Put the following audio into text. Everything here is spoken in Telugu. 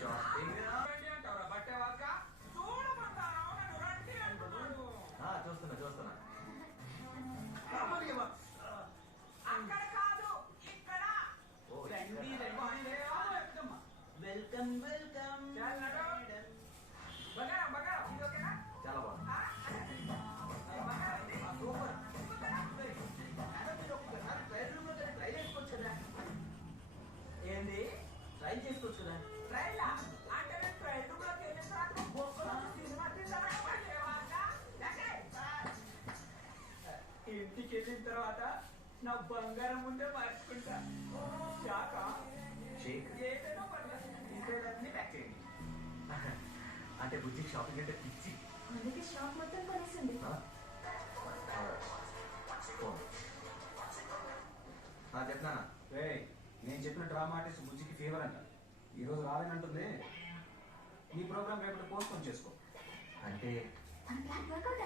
షాపింగ్. చూస్తున్నా చూస్తున్నా. అక్కడ కాదు ఇక్కడ. Welcome welcome. చాలా బాగుంది. ఏంది ట్రై చేసుకోవచ్చు కదా. ట్రైల్ అంటే ట్రైల్ లోకి వెళ్ళిన తర్వాత సినిమా ఇంటికి వెళ్ళిన తర్వాత నా బంగారం ఉంటే మార్చుకుంటా. షాకా ఏదైనా పర్లేదు, ఇంకేదన్నీ ప్యాక్ చేయండి. అంటే బుజ్జికి షాపింగ్ అంటే పిచ్చి. అందుకే షాప్ మొత్తం కొనేసింది. చెప్తానా? నేను చెప్పిన డ్రామా ఆర్టిస్ట్ బుజ్జికి ఫీవర్ అంట. ఈరోజు రాలేనంటుంది. నీ ప్రోగ్రామ్ రేపటి పోస్ట్పోన్ చేసుకో. అంటే మన ప్లాన్ వర్కౌట్